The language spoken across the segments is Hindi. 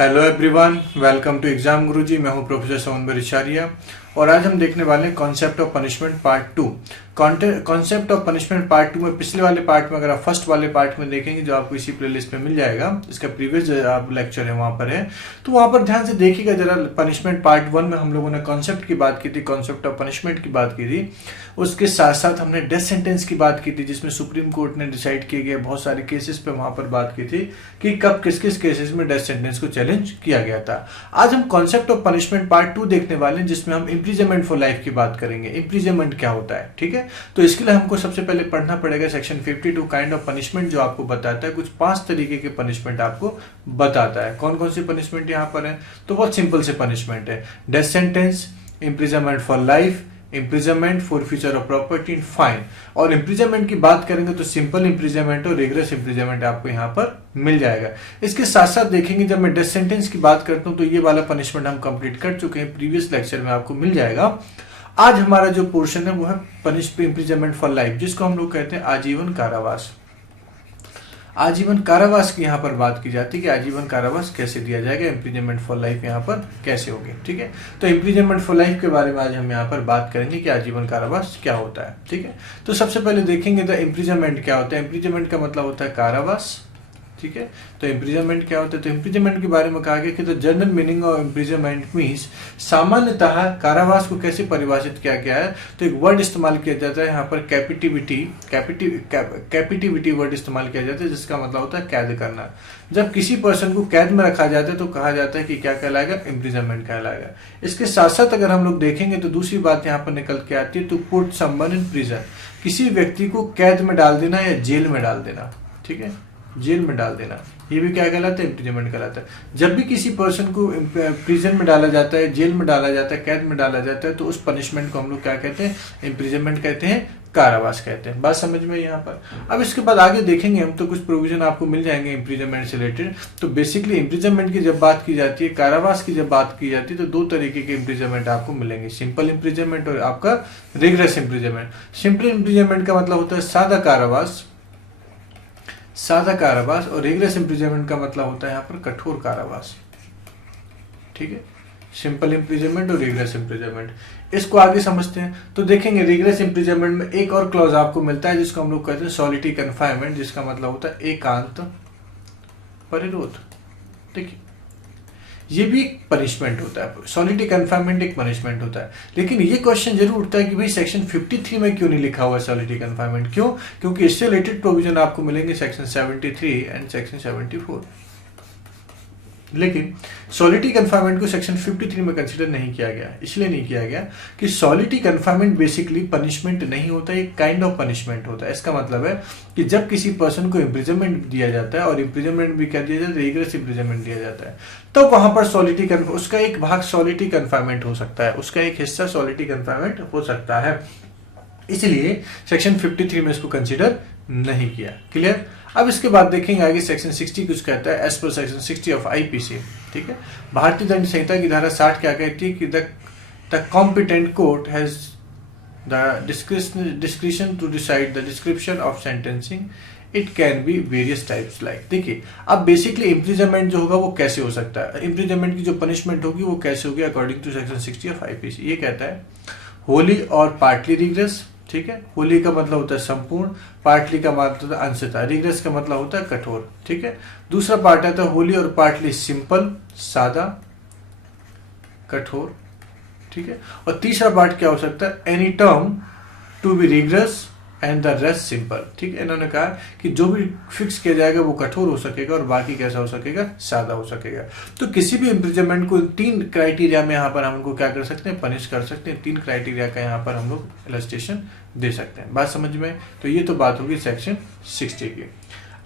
Hello everyone, welcome to exam Guruji. मैं हूं प्रोफेसर सोमन रिचारिया और आज हम देखने वाले हैं concept of punishment part 2। Concept of punishment part 2 में पिछले वाले पार्ट में अगर आप फर्स्ट वाले पार्ट में देखेंगे जो आपको इसी प्लेलिस्ट में मिल जाएगा, इसका प्रीवियस लेक्चर है वहां पर है, तो वहां पर ध्यान से देखिएगा जरा। पनिशमेंट पार्ट 1 में हम लोगों ने कॉन्सेप्ट की बात की थी, कॉन्सेप्ट ऑफ पनिशमेंट की बात की थी। उसके साथ साथ हमने डेथ सेंटेंस की बात की थी, जिसमें सुप्रीम कोर्ट ने डिसाइड किए गए बहुत सारे केसेस पे वहां पर बात की थी कि कब किस किस केसेस में डेथ सेंटेंस को चैलेंज किया गया था। आज हम कॉन्सेप्ट ऑफ पनिशमेंट पार्ट 2 देखने वाले हैं, जिसमें हम इम्प्रिजनमेंट फॉर लाइफ की बात करेंगे। इम्प्रिजनमेंट क्या होता है, ठीक है। तो इसके लिए हमको सबसे पहले पढ़ना पड़ेगा सेक्शन 52 काइंड ऑफ पनिशमेंट, जो आपको बताता है कुछ 5 तरीके के पनिशमेंट आपको बताता है। कौन कौन सी पनिशमेंट यहाँ पर है, तो बहुत सिंपल से पनिशमेंट है। Death sentence, imprisonment for life, imprisonment, forfeiture of property, fine. और इम्प्रिजनमेंट की बात करेंगे तो सिंपल इम्प्रिजनमेंट और रिगरस इम्प्रिजनमेंट आपको यहाँ पर मिल जाएगा। इसके साथ साथ देखेंगे जब मैं डेथ सेंटेंस की बात करता हूँ तो ये वाला पनिशमेंट हम कंप्लीट कर चुके हैं, प्रीवियस लेक्चर में आपको मिल जाएगा। आज हमारा जो पोर्शन है वो है पनिशमेंट इम्प्रिजनमेंट फॉर लाइफ, जिसको हम लोग कहते हैं आजीवन कारावास। आजीवन कारावास की यहाँ पर बात की जाती है कि आजीवन कारावास कैसे दिया जाएगा, इम्प्रिजनमेंट फॉर लाइफ यहाँ पर कैसे होगी, ठीक है। तो इम्प्रिजनमेंट फॉर लाइफ के बारे में आज हम यहाँ पर बात करेंगे कि आजीवन कारावास क्या होता है, ठीक है। तो सबसे पहले देखेंगे द इम्प्रिजनमेंट क्या होता है। इम्प्रिजनमेंट का मतलब होता है कारावास, ठीक है। तो इम्प्रिजनमेंट क्या होता है, तो इम्प्रिजनमेंट के बारे में कहा गया कि the general meaning of imprisonment means, सामान्यतः कारावास को कैसे परिभाषित किया गया है, तो एक वर्ड इस्तेमाल किया जाता है यहाँ पर कैपिटिविटी वर्ड इस्तेमाल किया जाता है, जिसका मतलब होता है कैद करना। जब किसी पर्सन को कैद में रखा जाता है तो कहा जाता है कि क्या कहलाएगा, इम्प्रिजनमेंट कहलाएगा। इसके साथ साथ अगर हम लोग देखेंगे तो दूसरी बात यहाँ पर निकल के आती है, तो पुट समवन इन प्रिजन, किसी व्यक्ति को कैद में डाल देना या जेल में डाल देना, ठीक है, जेल में डाल देना, ये भी क्या कहलाता है, इम्प्रिजनमेंट कहलाता है। जब भी किसी पर्सन को प्रिजन में डाला जाता है, जेल में डाला जाता है, कैद में डाला जाता है, तो उस पनिशमेंट को हम लोग क्या कहते हैं, इम्प्रिजनमेंट कहते हैं, कारावास कहते हैं। बात समझ में यहाँ पर। अब इसके बाद आगे देखेंगे हम तो कुछ प्रोविजन आपको मिल जाएंगे इम्प्रिजनमेंट से रिलेटेड। तो बेसिकली इम्प्रिजनमेंट की जब बात की जाती है, कारावास की जब बात की जाती है, तो 2 तरीके के इम्प्रिजनमेंट आपको मिलेंगे, सिंपल इम्प्रिजनमेंट और आपका रिगरस इम्प्रिजनमेंट। सिंपल इम्प्रिजनमेंट का मतलब होता है सादा कारावास, सादा कारावास, और रिगरस इम्प्रिजनमेंट का मतलब होता है यहाँ पर कठोर कारावास, ठीक है। सिंपल इम्प्रिजनमेंट और रिगरस इम्प्रिजनमेंट, इसको आगे समझते हैं। तो देखेंगे रिगरस इम्प्रिजनमेंट में एक और क्लॉज आपको मिलता है जिसको हम लोग कहते हैं सॉलिटरी कन्फाइनमेंट, जिसका मतलब होता है एकांत परिरोध। देखिए ये भी एक पनिशमेंट होता है, सॉलिटरी कन्फाइनमेंट एक पनिशमेंट होता है। लेकिन ये क्वेश्चन जरूर उठता है कि भाई सेक्शन 53 में क्यों नहीं लिखा हुआ सॉलिटरी कन्फाइनमेंट, क्यों? क्योंकि इससे रिलेटेड प्रोविजन आपको मिलेंगे सेक्शन 73 एंड सेक्शन 74। लेकिन सॉलिटरी कन्फाइनमेंट को सेक्शन 53 में कंसीडर नहीं किया गया। इसलिए नहीं किया गया कि सॉलिटरी कन्फाइनमेंट बेसिकली पनिशमेंट नहीं होता, एक काइंड ऑफ पनिशमेंट होता है। इसका मतलब है कि जब किसी पर्सन को इम्प्रिजनमेंट दिया जाता है, और इम्प्रिजनमेंट भी क्या दिया जाता है, रिगरस इम्प्रिजनमेंट दिया जाता है, तो वहां पर सॉलिटरी उसका एक भाग सॉलिटरी कन्फाइनमेंट हो सकता है, उसका एक हिस्सा सॉलिटरी कन्फाइनमेंट हो सकता है। इसलिए सेक्शन 53 में इसको कंसीडर नहीं किया। क्लियर। अब इसके बाद देखेंगे आगे सेक्शन 60 कुछ कहता है, as per section 60 of IPC, ठीक है। भारतीय दंड संहिता की धारा 60 क्या कहती है कि the competent court has the discretion to decide the description of sentencing, it can be various types like. देखिए अब बेसिकली इम्प्रिजनमेंट जो होगा वो कैसे हो सकता है, इम्प्रिजनमेंट की जो पनिशमेंट होगी वो कैसे होगी according to section 60 of IPC. ये कहता है होली और पार्टली रिगरस, ठीक है। होली का मतलब होता है संपूर्ण, पार्टली का मतलब होता है अंशतः, रिगरस का मतलब होता है कठोर, ठीक है। दूसरा पार्ट आता है होली और पार्टली सिंपल, सादा, कठोर, ठीक है। और तीसरा पार्ट क्या हो सकता है, any term to be rigorous and the rest simple, ठीक है। इन्होंने कहा कि जो भी फिक्स किया जाएगा वो कठोर हो सकेगा और बाकी कैसा हो सकेगा, सादा हो सकेगा। तो किसी भी इम्प्रिजनमेंट को 3 क्राइटेरिया में यहाँ पर हम उनको क्या कर सकते हैं, पनिश कर सकते हैं। 3 क्राइटेरिया का यहाँ पर हम लोग इलस्ट्रेशन दे सकते हैं। बात समझ में। तो ये तो बात होगी सेक्शन 60 की।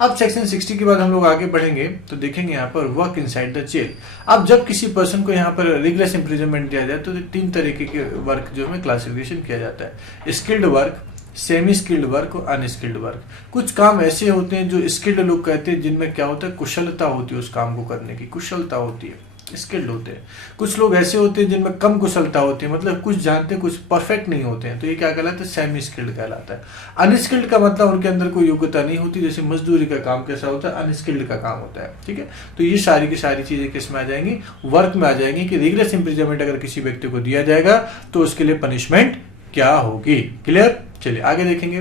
अब सेक्शन 60 के बाद हम लोग आगे बढ़ेंगे तो देखेंगे यहाँ पर वर्क इनसाइड द जेल। अब जब किसी पर्सन को यहाँ पर रिगरस इम्प्रिजनमेंट दिया जाए तो 3 तरीके के वर्क जो है क्लासिफिकेशन किया जाता है, skilled work, semi skilled work और अनस्किल्ड वर्क। कुछ काम ऐसे होते हैं जो स्किल्ड लोग कहते हैं, जिनमें क्या होता है, कुशलता होती है, उस काम को करने की कुशलता होती है, स्किल्ड होते हैं। कुछ लोग ऐसे होते हैं जिनमें कम कुशलता होती है, मतलब कुछ जानते हैं कुछ परफेक्ट नहीं होते हैं, तो ये क्या कहलाता है, सेमी स्किल्ड कहलाता है। अनस्किल्ड का मतलब उनके अंदर कोई योग्यता नहीं होती, जैसे मजदूरी का काम कैसा होता है, अनस्किल्ड का काम होता है। ठीक है, तो ये सारी की सारी चीजें किस में आ जाएंगी, वर्क में आ जाएंगी कि रिगरस इम्प्रिजनमेंट अगर किसी व्यक्ति को दिया जाएगा तो उसके लिए पनिशमेंट क्या होगी। क्लियर, चलिए आगे देखेंगे।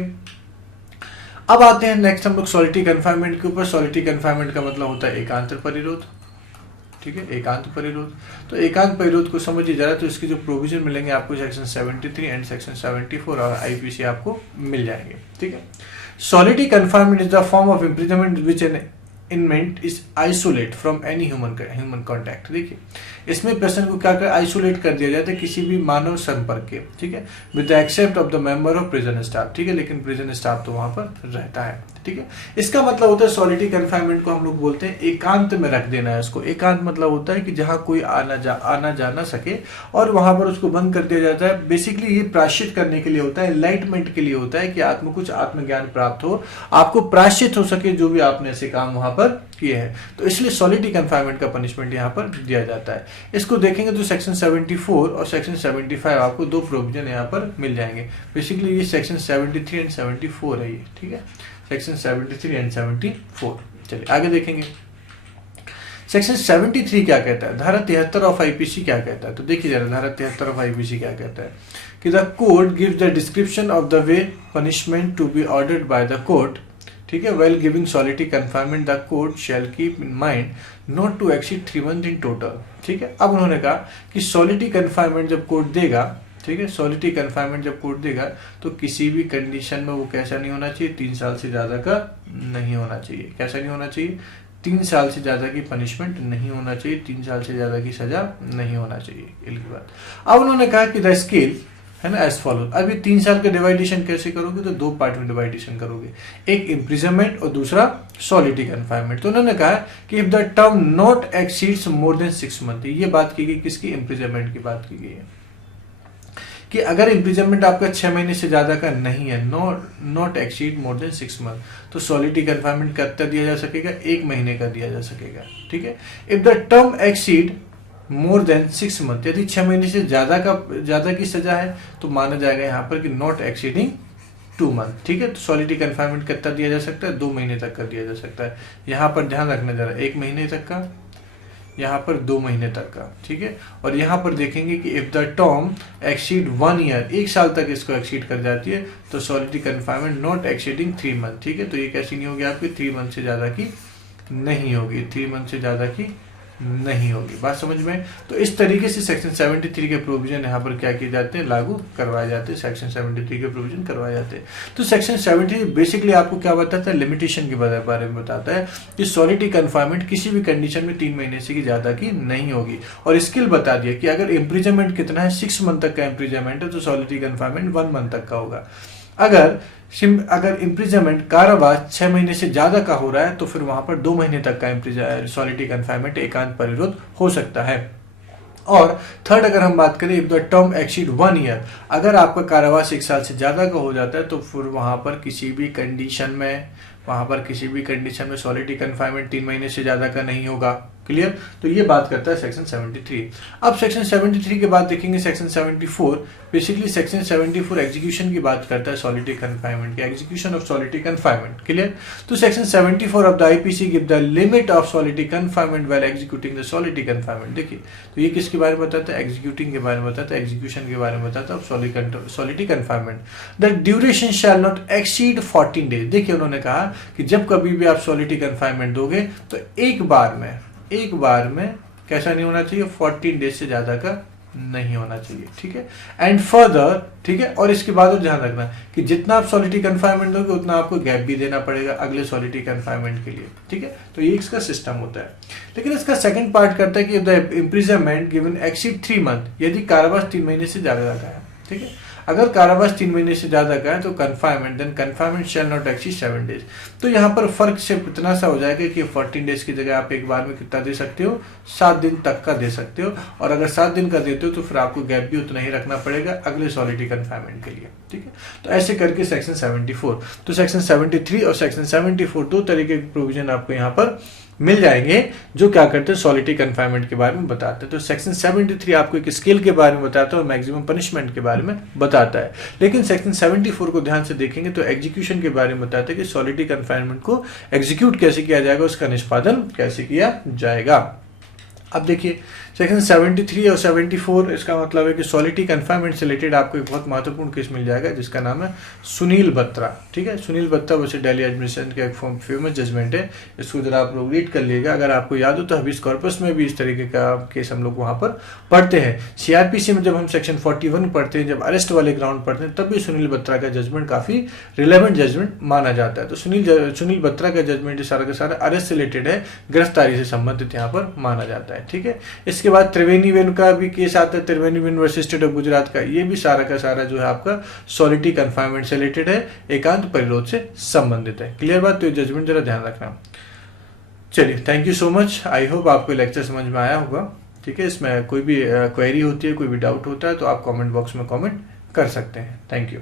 अब आते हैं नेक्स्ट हम लोग सॉलिटरी कन्फाइनमेंट के ऊपर। सॉलिटरी कन्फाइनमेंट का मतलब होता है एकांत परिरोध। ठीक है, एकांत परिरोध। तो एकांत परिरोध को समझिए जरा, तो इसके जो प्रोविजन मिलेंगे आपको सेक्शन 73 एंड सेक्शन 74 और आईपीसी आपको मिल जाएंगे। ठीक है, solitary confinement is the form of imprisonment which N इनमेंट is isolate from any human contact. देखिए, इसमें पर्सन को क्या कर आइसोलेट कर दिया जाता है किसी भी मानव संपर्क के। ठीक है, with the except of the member of prison staff. ठीक है, लेकिन प्रिजन स्टाफ तो वहां पर रहता है। ठीक है, इसका मतलब होता है सॉलिटरी कन्फाइनमेंट को हम लोग बोलते हैं एकांत में रख देना है इसको। एकांत मतलब होता है कि जहां कोई आना जा ना सके और वहां पर उसको बंद कर दिया जाता है। बेसिकली ये प्रायश्चित करने के लिए होता है, एनलाइटमेंट के लिए होता है कि आपको कुछ आत्मज्ञान प्राप्त हो, आपको प्रायश्चित हो सके जो भी आपने ऐसे काम वहां पर किए हैं। तो इसलिए सॉलिटरी कन्फाइनमेंट का पनिशमेंट यहाँ पर दिया जाता है। इसको देखेंगे तो सेक्शन 74 और सेक्शन 75 आपको दो प्रोविजन यहाँ पर मिल जाएंगे। बेसिकली ये सेक्शन 73 एंड 74 है ये। ठीक है, सेक्शन 73 एंड 74। चलिए आगे देखेंगे सेक्शन 73 क्या कहता है, धारा 73 ऑफ आईपीसी क्या कहता है। तो देखिए जरा, धारा 73 ऑफ आईपीसी क्या कहता है कि the code gives the description of the way punishment to be ordered by the court. ठीक है, well giving solitary confinement the court shall keep in mind not to exceed 3 month in total. ठीक है, अब उन्होंने कहा कि सॉलिटरी कन्फाइनमेंट जब कोर्ट देगा, ठीक है, सॉलिटरी कन्फाइनमेंट जब कोर्ट देगा तो किसी भी कंडीशन में वो कैसा नहीं होना चाहिए, 3 साल से ज्यादा का नहीं होना चाहिए। कैसा नहीं होना चाहिए, 3 साल से ज्यादा की पनिशमेंट नहीं होना चाहिए, 3 साल से ज्यादा की सजा नहीं होना चाहिए। इनकी बात। अब उन्होंने कहा कि द स्केल है ना एज फॉलो। अब ये 3 साल का डिवाइडेशन कैसे करोगे, तो 2 पार्ट में डिवाइडेशन करोगे, एक इम्प्रिजनमेंट और दूसरा सॉलिटरी कन्फाइनमेंट। तो उन्होंने कहा कि if the term not exceeds more than 6 month, ये बात की गई किसकी, इम्प्रिजनमेंट की बात की गई है कि अगर इम्प्रिजनमेंट आपका 6 महीने से ज्यादा का नहीं है, not exceed more than 6 month, तो सॉलिटरी कन्फाइनमेंट कितना दिया जा सकेगा, 1 महीने का दिया जा सकेगा। ठीक है, if the term exceed more than 6 month, यदि 6 महीने से ज्यादा की सजा है तो माना जाएगा यहाँ पर कि नॉट एक्सीडिंग 2 मंथ। ठीक है, तो सॉलिटरी कन्फाइनमेंट कितना दिया जा सकता है, 2 महीने तक का दिया जा सकता है। यहाँ पर ध्यान रखना जरा, 1 महीने तक का, यहाँ पर 2 महीने तक का। ठीक है, और यहाँ पर देखेंगे कि if the term exceed 1 year, 1 साल तक इसको एक्सीड कर जाती है तो solitary confinement not exceeding 3 month. ठीक है, तो ये कैसी नहीं होगी आपकी, 3 मंथ से ज्यादा की नहीं होगी, 3 मंथ से ज्यादा की नहीं होगी। बात समझ में। तो इस तरीके से सेक्शन 73 के प्रोविजन यहाँ पर क्या किए जाते हैं, लागू करवाए जाते हैं। सेक्शन 73 के प्रोविजन करवाए जाते हैं। तो सेक्शन 73 बेसिकली आपको क्या बताता है, लिमिटेशन के बारे में बताता है कि सॉलिटरी कन्फाइनमेंट किसी भी कंडीशन में 3 महीने से ज्यादा की नहीं होगी। और स्किल बता दिया कि अगर इम्प्रिजनमेंट कितना है, 6 मंथ तक का इम्प्रिजनमेंट है तो सॉलिटरी कन्फाइनमेंट 1 मंथ तक का होगा। अगर इम्प्रिजनमेंट कारावास 6 महीने से ज्यादा का हो रहा है तो फिर वहां पर 2 महीने तक का सॉलिटरी कन्फाइनमेंट एकांत परिरोध हो सकता है। और थर्ड अगर हम बात करें, if the term exceed 1 year, अगर आपका कारावास 1 साल से ज्यादा का हो जाता है तो फिर वहां पर किसी भी कंडीशन में सॉलिटरी कन्फाइनमेंट 3 महीने से ज्यादा का नहीं होगा। क्लियर, तो ये बात करता है सेक्शन 73। अब सेक्शन 73 के बाद देखेंगे सेक्शन 74। बेसिकली सेक्शन 74 एग्जीक्यूशन की बात करता है सॉलिटरी कन्फाइनमेंट के, execution of solitary confinement. Clear, तो section 74 of the IPC give the limit of solitary confinement while executing the solitary confinement. देखिए, तो ये किसके बारे में बताता है, एग्जीक्यूटिंग के बारे में बताता है, एग्जीक्यूशन के बारे में बताता है solitary confinement. The duration shall not exceed 14 days. देखिए, उन्होंने कहा कि जब कभी भी आप सॉलिटरी कन्फाइनमेंट दोगे तो एक बार में कैसा नहीं होना चाहिए, 14 डेज से ज्यादा का नहीं होना चाहिए। ठीक है, एंड फर्दर, ठीक है, और इसके बाद ध्यान रखना कि जितना आप सॉलिटरी कन्फाइनमेंट दोगे उतना आपको गैप भी देना पड़ेगा अगले सॉलिटरी कन्फाइनमेंट के लिए। ठीक है, तो ये इसका सिस्टम होता है। लेकिन इसका सेकंड पार्ट करता है कि the imprisonment given exceed 3 month, यदि कारावास 3 महीने से ज्यादा का है। ठीक है, अगर कारावास 3 महीने से ज्यादा का है तो confinement shall not exceed 7 days. तो यहाँ पर फर्क सिर्फ इतना सा हो जाएगा कि 14 डेज की जगह आप एक बार में कितना दे सकते हो, 7 दिन तक का दे सकते हो। और अगर 7 दिन का देते हो तो फिर आपको गैप भी उतना ही रखना पड़ेगा अगले सॉलिटरी कन्फाइनमेंट के लिए। ठीक है, तो ऐसे करके सेक्शन 74, तो सेक्शन 73 और सेक्शन 74 दो तरीके के प्रोविजन आपको यहाँ पर मिल जाएंगे जो क्या करते हैं, सॉलिटरी कन्फाइनमेंट के बारे में बताते हैं। तो सेक्शन 73 आपको एक स्केल के बारे में बताता है और मैक्सिमम पनिशमेंट के बारे में बताता है। लेकिन सेक्शन 74 को ध्यान से देखेंगे तो एग्जीक्यूशन के बारे में बताता है कि सॉलिटरी कन्फाइनमेंट को एग्जीक्यूट कैसे किया जाएगा, उसका निष्पादन कैसे किया जाएगा। अब देखिए सेक्शन 73 और 74, इसका मतलब है कि सॉलिटरी कन्फाइनमेंट से रिलेटेड आपको एक बहुत महत्वपूर्ण केस मिल जाएगा जिसका नाम है सुनील बत्रा। ठीक है, सुनील बत्रा वैसे दिल्ली एडमिनिस्ट्रेशन का एक फेमस जजमेंट है, इसको जरा आप लोग रीड कर लीजिएगा। अगर आपको याद हो तो हबीस कॉर्पस में भी इस तरीके का केस हम लोग वहाँ पर पढ़ते हैं। सीआरपीसी में जब हम सेक्शन 41 पढ़ते हैं, जब अरेस्ट वाले ग्राउंड पढ़ते हैं, तब भी सुनील बत्रा का जजमेंट काफी रिलेवेंट जजमेंट माना जाता है। तो सुनील बत्रा का जजमेंट सारा का सारा अरेस्ट से रिलेटेड है, गिरफ्तारी से संबंधित यहाँ पर माना जाता है। ठीक है, इसके बाद त्रिवेणी का भी केस आता है, त्रिवेणी वर्सेस स्टेट ऑफ गुजरात का। ये भी सारा का सारा जो है आपका सॉलिटरी कन्फाइनमेंट से रिलेटेड है, एकांत परिरोध से संबंधित है। क्लियर बात? तो ये जजमेंट जरा ध्यान रखना। चलिए, thank you so much. I hope आपको लेक्चर समझ में आया होगा। ठीक है, इसमें कोई भी क्वेरी होती है, कोई भी डाउट होता है तो आप कमेंट बॉक्स में कमेंट कर सकते हैं। Thank you.